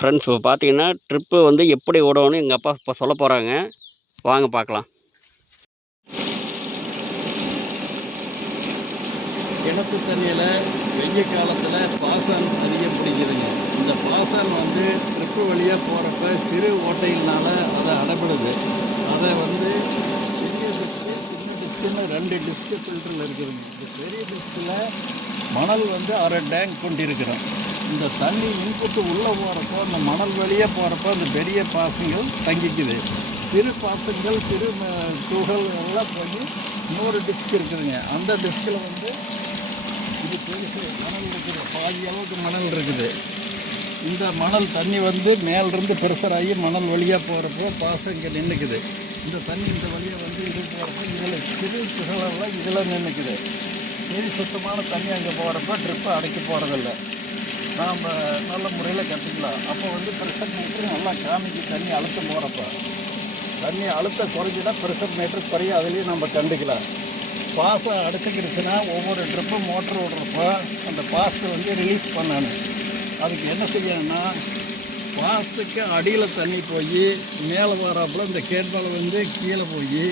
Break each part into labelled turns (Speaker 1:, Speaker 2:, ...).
Speaker 1: Friends இப்போ பார்த்தீங்கன்னா trip வந்து எப்படி ஓடணும்னு எங்கள் அப்பா இப்போ சொல்ல போகிறாங்க வாங்க பார்க்கலாம்
Speaker 2: கிணத்து தண்ணியில் வெய்ய காலத்தில் பாசன் அதிகம் பிடிக்குதுங்க. இந்த பாசன் வந்து ட்ரிப்பு வழியாக போகிறப்ப சிறு ஓட்டையினால் அதை அடைபடுது அதை வந்து பெரிய டிஸ்க்கு சின்ன டிஸ்க்குன்னு ரெண்டு டிஸ்க்கு ஃபில்டரில் இருக்குதுங்க. இந்த பெரிய டிஸ்கில் மணல் வந்து அரை டேங்க் கொண்டிருக்கிறோம். இந்த தண்ணி இன்புட்டு உள்ளே போகிறப்போ அந்த மணல் வழியாக போகிறப்போ அந்த பெரிய பாசங்கள் தங்கிக்குது. சிறு பாசங்கள் சிறு துகள் எல்லாம் போய் இன்னொரு டிஸ்க் இருக்குதுங்க. அந்த டிஸ்கில் வந்து இது பெருசு மணல் இருக்குது. பாதி அளவுக்கு மணல் இருக்குது. இந்த மணல் தண்ணி வந்து மேலிருந்து பெருசராகி ஆகி மணல் வழியாக போகிறப்போ பாசம் இங்கே நின்றுக்குது இந்த தண்ணி இந்த வழியாக வந்து இது போகிறப்போ இதில் சிறு துகளெல்லாம் இதில் நின்றுக்குது மீதி சுத்தமான தண்ணி அங்கே போகிறப்ப ட்ரிப்பை அடைக்க போகிறதில்ல நாம் நல்ல முறையில் கற்றுக்கலாம் அப்போ வந்து ப்ரெஷர் மீட்டர் நல்லா காமிக்கு தண்ணி அழுத்தம் போகிறப்ப தண்ணி அழுத்தம் குறைஞ்சிட்டா ப்ரெஷர் மீட்ரு குறைய அதுலேயும் நம்ம கண்டுக்கலாம். பாசம் அடைச்சிக்கிடுச்சுன்னா ஒவ்வொரு ட்ரிப்பும் மோட்ரு விடுறப்போ அந்த பாசத்தை வந்து ரிலீஸ் பண்ணணும். அதுக்கு என்ன செய்யணும்னா பாசத்துக்கு அடியில் தண்ணி போய் மேலே வராப்புல இந்த கேட்பால் வந்து கீழே போய்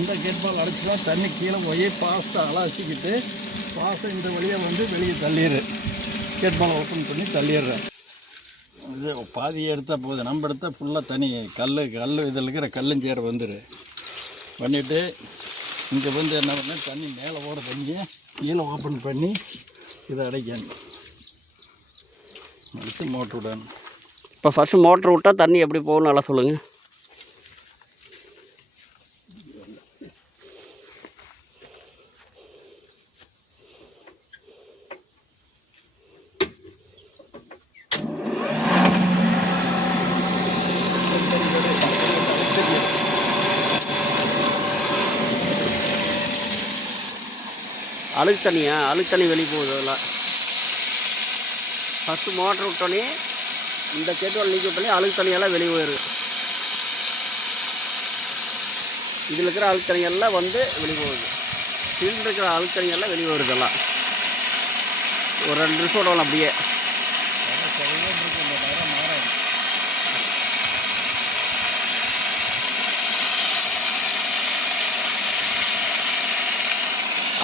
Speaker 2: இந்த கேட்பால் அடைச்சினா தண்ணி கீழே போய் பாசத்தை அலாசிக்கிட்டு பாசம் இந்த வழியாக வந்து வெளியே தள்ளிடு. கேட்பால் ஓப்பன் பண்ணி தள்ளிடுறேன். இது பாதி எடுத்தால் போதும். நம்ம எடுத்தால் ஃபுல்லாக தனி கல் கல் இதில் இருக்கிற கல்லுஞ்சேர் வந்துடு பண்ணிவிட்டு இங்கே வந்து என்ன பண்ண தண்ணி மேலே ஓட தண்ணி கீழே ஓப்பன் பண்ணி இதை அடைக்கணும். அடுத்து மோட்ரு விடணும்
Speaker 1: இப்போ ஃபஸ்ட்டு மோட்ரு விட்டால் தண்ணி எப்படி போகணும் நல்லா சொல்லுங்கள் அழுக்கு தண்ணியா? அழுக்கு தண்ணி வெளியே போகுது அதெல்லாம் ஃபஸ்ட்டு மோட்ரு விட்டோன்னே இந்த கேட்டுவால் நீக்கி விட்டோன்னே அழுகு தண்ணியெல்லாம் வெளியே போயிடுது. இதில் இருக்கிற அழுக்கு தண்ணியெல்லாம் வந்து வெளியே போகுது. சிலிண்டர் இருக்கிற அழுக்கு தண்ணியெல்லாம் வெளியே வருதெல்லாம் ஒரு ரெண்டு நிமிஷம் விடலாம் அப்படியே.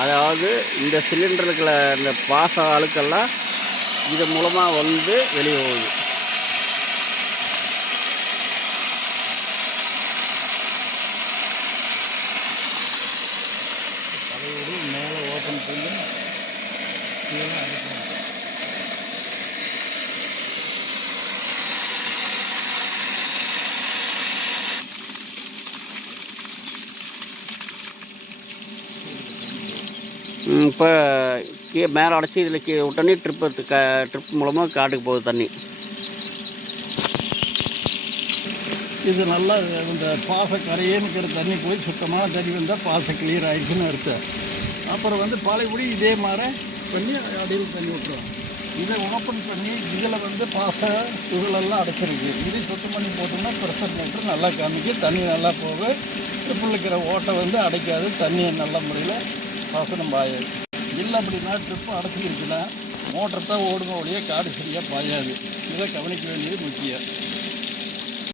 Speaker 1: அதாவது இந்த சிலிண்டருக்குள்ள இருக்கிற இந்த பாச அழுக்கெல்லாம் இது மூலமாக வந்து வெளியே போகுது
Speaker 2: தலையோடு மேலே ஓப்பன் பண்ணி கீழே அடைக்கணும்
Speaker 1: இப்போ கீ மேலே அடைச்சி இதில் கீ விட்டோன்னே ட்ரிப்பு க ட்ரிப் மூலமாக காட்டுக்கு போகுது தண்ணி.
Speaker 2: இது நல்லா இந்த பாச கரையேனுக்கிற தண்ணி போய் சுத்தமான தண்ணி வந்தால் பாசம் கிளியர் ஆகிடுச்சுன்னு அர்த்தம். அப்புறம் வந்து பழையபடி இதே மாதிரி பண்ணி அடியில் தண்ணி விட்டுருவோம். இதை ஓப்பன் பண்ணி இதில் வந்து பாச துகளெல்லாம் அடைச்சிருக்கு இது சுத்தம் பண்ணி போட்டோம்னா ப்ரெஷர் மோட்டர் நல்லா காமிக்கும் தண்ணி நல்லா போகும். ட்ரிப்பில் இருக்கிற ஓட்டை வந்து அடைக்காது தண்ணியை நல்ல முறையில் பாசனம் பாயாது இல்லை அப்படின்னா ட்ரிப்பு அடைச்சிருச்சுன்னா மோட்டர் தான் ஓடுங்க ஒழிய காடு சரியாக பாயாது. இதை கவனிக்க வேண்டியது முக்கியம்.